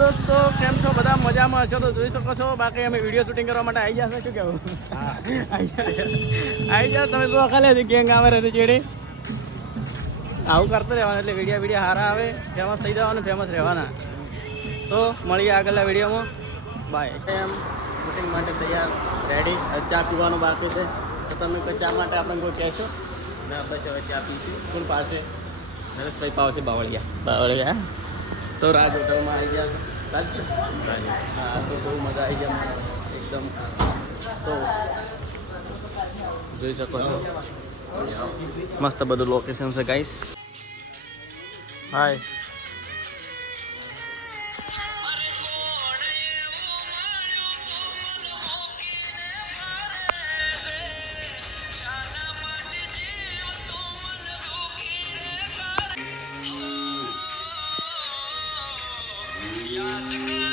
દોસ્તો કેમ છો બધા મજામાં છો તો જોઈ શકો છો બાકી અમે વિડીયો શૂટિંગ કરવા માટે આવી જશે શું કેવું આવી જાવ તમે જો ખાલી ગેંગ આવે રહે ચેડી આવું કરતો રહેવાનું એટલે વિડીયો સારા આવે ફેમસ થઈ જવાનું ફેમસ રહેવાના તો મળીએ આગળના વિડીયોમાં બાય એમ શૂટિંગ માટે તૈયાર રેડી ચા પીવાનું બાકી છે તો તમે કોઈ ચા માટે આપણને કોઈ કહેશો ના બસ હવે ચા પીશું કોણ પાસે નરેશભાઈ પાવશે બાવળિયા તો રાજ હોટલમાં આવી ગયા લાગશે હા તો બહુ મજા આવી ગયા એકદમ તો જોઈ શકો છો મસ્ત બધું લોકેશન છે ગાઈસ હાય याद कर